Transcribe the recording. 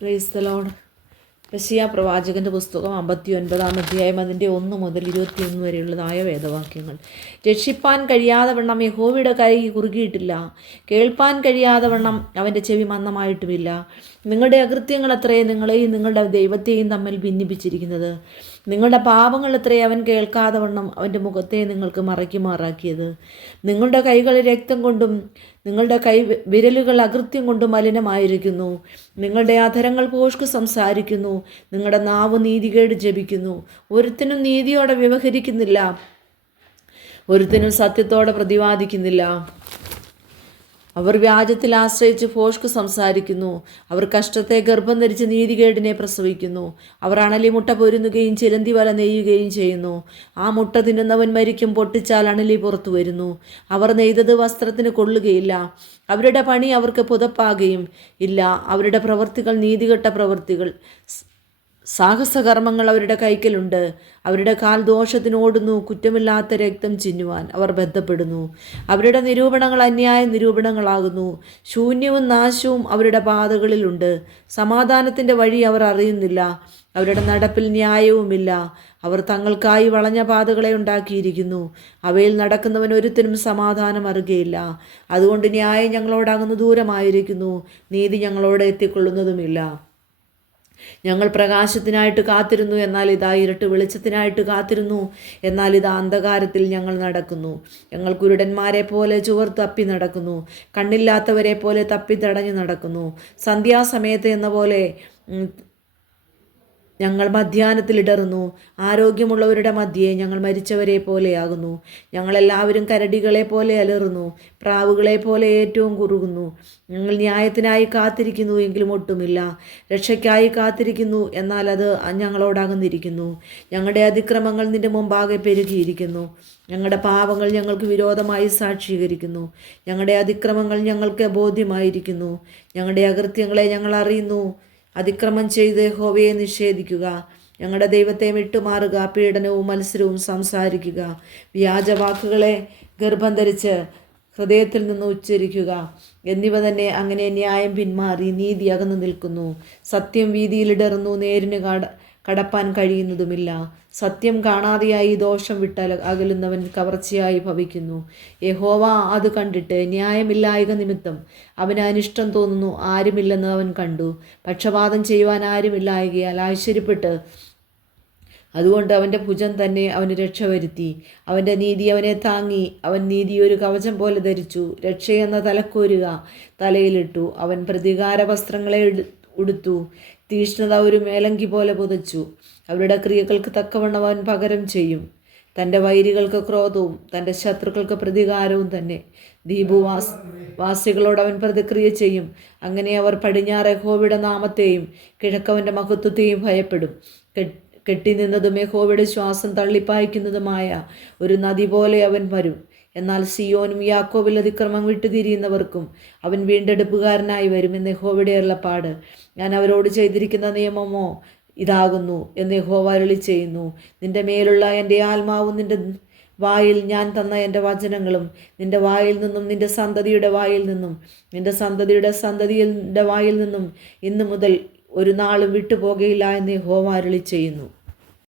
Praise the Lord. യെശയ്യാ പ്രവാചകൻ്റെ പുസ്തകം 59-ാം അധ്യായം അതിൻ്റെ 1 മുതൽ 21 വരെയുള്ളതായ വേദവാക്യങ്ങൾ. രക്ഷിപ്പാൻ കഴിയാതെ വണ്ണം യഹോവയുടെ കൈ കുറുകിയിട്ടില്ല, കേൾപ്പാൻ കഴിയാതെ വണ്ണം അവൻ്റെ ചെവി മന്ദമായിട്ടുമില്ല. നിങ്ങളുടെ അകൃത്യങ്ങൾ അത്രേ നിങ്ങളെയും നിങ്ങളുടെ ദൈവത്തെയും തമ്മിൽ ഭിന്നിപ്പിച്ചിരിക്കുന്നത്. നിങ്ങളുടെ പാപങ്ങൾ അത്രേ അവൻ കേൾക്കാതെ വണ്ണം അവൻ്റെ മുഖത്തെ നിങ്ങൾക്ക് മറയ്ക്കുമാറാക്കിയത്. നിങ്ങളുടെ കൈകൾ രക്തം കൊണ്ടും നിങ്ങളുടെ വിരലുകൾ അകൃത്യം കൊണ്ടും മലിനമായിരിക്കുന്നു. നിങ്ങളുടെ അധരങ്ങൾ ഭോഷ്ക് സംസാരിക്കുന്നു, നിങ്ങളുടെ നാവ് നീതികേട് ജപിക്കുന്നു. ഒരുത്തനും നീതിയോടെ വ്യവഹരിക്കുന്നില്ല, ഒരുത്തനും സത്യത്തോടെ പ്രതിവാദിക്കുന്നില്ല. അവർ വ്യാജത്തിൽ ആശ്രയിച്ച് ഭോഷ്ക് സംസാരിക്കുന്നു. അവർ കഷ്ടത്തെ ഗർഭം ധരിച്ച് നീതികേടിനെ പ്രസവിക്കുന്നു. അവർ അണലി മുട്ട പൊരുന്നുകയും ചിലന്തി വല നെയ്യുകയും ചെയ്യുന്നു. ആ മുട്ട തിന്നുന്നവൻ മരിക്കും, പൊട്ടിച്ചാൽ അണലി പുറത്തു വരുന്നു. അവർ നെയ്തത് വസ്ത്രത്തിന് കൊള്ളുകയില്ല, അവരുടെ പണി അവർക്ക് പുതപ്പാകുകയും ഇല്ല. അവരുടെ പ്രവൃത്തികൾ നീതികെട്ട പ്രവൃത്തികൾ, സാഹസകർമ്മങ്ങൾ അവരുടെ കൈക്കലുണ്ട്. അവരുടെ കാൽ ദോഷത്തിനോടുന്നു, കുറ്റമില്ലാത്ത രക്തം ചിന്നുവാൻ അവർ ബന്ധപ്പെടുന്നു. അവരുടെ നിരൂപണങ്ങൾ അന്യായ നിരൂപണങ്ങളാകുന്നു. ശൂന്യവും നാശവും അവരുടെ പാതകളിലുണ്ട്. സമാധാനത്തിൻ്റെ വഴി അവർ അറിയുന്നില്ല, അവരുടെ നടപ്പിൽ ന്യായവുമില്ല. അവർ തങ്ങൾക്കായി വളഞ്ഞ പാതകളെ ഉണ്ടാക്കിയിരിക്കുന്നു, അവയിൽ നടക്കുന്നവൻ ഒരുത്തനും സമാധാനം അറിയുകയില്ല. അതുകൊണ്ട് ന്യായം ഞങ്ങളോടകന്നു ദൂരമായിരിക്കുന്നു, നീതി ഞങ്ങളോട് എത്തിക്കൊള്ളുന്നതുമില്ല. ഞങ്ങൾ പ്രകാശത്തിനായിട്ട് കാത്തിരുന്നു, എന്നാൽ ഇതാ ഇരുട്ട്; വെളിച്ചത്തിനായിട്ട് കാത്തിരുന്നു, എന്നാൽ ഇതാ അന്ധകാരത്തിൽ ഞങ്ങൾ നടക്കുന്നു. ഞങ്ങൾ കുരുടന്മാരെ പോലെ ചുവർ തപ്പി നടക്കുന്നു, കണ്ണില്ലാത്തവരെ പോലെ തപ്പി തടഞ്ഞു നടക്കുന്നു. സന്ധ്യാസമയത്ത് എന്ന പോലെ ഞങ്ങൾ മധ്യാഹ്നത്തിൽ ഇടറുന്നു. ആരോഗ്യമുള്ളവരുടെ മധ്യേ ഞങ്ങൾ മരിച്ചവരെ പോലെയാകുന്നു. ഞങ്ങളെല്ലാവരും കരടികളെ പോലെ അലറുന്നു, പ്രാവുകളെ പോലെ ഏറ്റവും കുറുകുന്നു. ഞങ്ങൾ ന്യായത്തിനായി കാത്തിരിക്കുന്നു, എങ്കിലും ഒട്ടുമില്ല; രക്ഷയ്ക്കായി കാത്തിരിക്കുന്നു, എന്നാൽ അത് ഞങ്ങളോടകന്നിരിക്കുന്നു. ഞങ്ങളുടെ അതിക്രമങ്ങൾ നിന്റെ മുമ്പാകെ പെരുകിയിരിക്കുന്നു, ഞങ്ങളുടെ പാപങ്ങൾ ഞങ്ങൾക്ക് വിരോധമായി സാക്ഷീകരിക്കുന്നു. ഞങ്ങളുടെ അതിക്രമങ്ങൾ ഞങ്ങൾക്ക് ബോധ്യമായിരിക്കുന്നു, ഞങ്ങളുടെ അകൃത്യങ്ങളെ ഞങ്ങൾ അറിയുന്നു. അതിക്രമം ചെയ്ത് യഹോവയെ നിഷേധിക്കുക, ഞങ്ങളുടെ ദൈവത്തെ വിട്ടുമാറുക. പീഡനവും മത്സരവും സംസാരിക്കുക, വ്യാജവാക്കുകളെ ഗർഭം ധരിച്ച് ഹൃദയത്തിൽ നിന്ന് ഉച്ചരിക്കുക എന്നിവ തന്നെ. അങ്ങനെ ന്യായം പിന്മാറി നീതി അകന്നു നിൽക്കുന്നു. സത്യം വീതിയിലിടറുന്നു, നേരിന് കടപ്പാൻ കഴിയുന്നതുമില്ല. സത്യം കാണാതെയായി ദോഷം വിട്ട് അകലുന്നവൻ കവർച്ചയായി ഭവിക്കുന്നു. യഹോവ അത് കണ്ടിട്ട് ന്യായമില്ലായ്ക നിമിത്തം അവന് അനിഷ്ടം തോന്നുന്നു. ആരുമില്ലെന്ന് അവൻ കണ്ടു, പക്ഷപാതം ചെയ്യുവാൻ ആരുമില്ലായകയാൽ ആശ്ചര്യപ്പെട്ട് അതുകൊണ്ട് അവൻ്റെ ഭുജം തന്നെ അവന് രക്ഷ വരുത്തി. അവൻ്റെ നീതി അവനെ താങ്ങി. അവൻ നീതി ഒരു കവചം പോലെ ധരിച്ചു, രക്ഷയെന്ന തലക്കോരുക തലയിലിട്ടു. അവൻ പ്രതികാര വസ്ത്രങ്ങളെ ഉടുത്തു, തീഷ്ണത ഒരു മേലങ്കി പോലെ പുതച്ചു. അവരുടെ ക്രിയകൾക്ക് തക്കവണ്ണം അവൻ പകരം ചെയ്യും. തൻ്റെ വൈരികൾക്ക് ക്രോധവും തൻ്റെ ശത്രുക്കൾക്ക് പ്രതികാരവും തന്നെ. വാസികളോട് അവൻ പ്രതിക്രിയ ചെയ്യും. അങ്ങനെ അവർ പടിഞ്ഞാറ് യഹോവയുടെ നാമത്തെയും കിഴക്കവൻ്റെ മഹത്വത്തെയും ഭയപ്പെടും. കെട്ടിനിന്നതും യഹോവയുടെ ശ്വാസം തള്ളിപ്പായിക്കുന്നതുമായ ഒരു നദി പോലെ അവൻ വരും. എന്നാൽ സിയോനും യാക്കോബിൽ അതിക്രമം വിട്ടുതിരിയുന്നവർക്കും അവൻ വീണ്ടെടുപ്പുകാരനായി വരും എന്ന് യഹോവയുടെ അരുളപ്പാട്. ഞാൻ അവരോട് ചെയ്തിരിക്കുന്ന നിയമമോ ഇതാകുന്നു എന്ന് യഹോവ അരുളി ചെയ്യുന്നു. നിന്റെ മേലുള്ള എൻ്റെ ആത്മാവും നിന്റെ വായിൽ ഞാൻ തന്ന എൻ്റെ വചനങ്ങളും നിന്റെ വായിൽ നിന്നും നിന്റെ സന്തതിയുടെ വായിൽ നിന്നും നിന്റെ സന്തതിയുടെ സന്തതിയുടെ വായിൽ നിന്നും ഇന്നു മുതൽ ഒരു നാളും വിട്ടുപോകയില്ല എന്ന് യഹോവ അരുളി ചെയ്യുന്നു.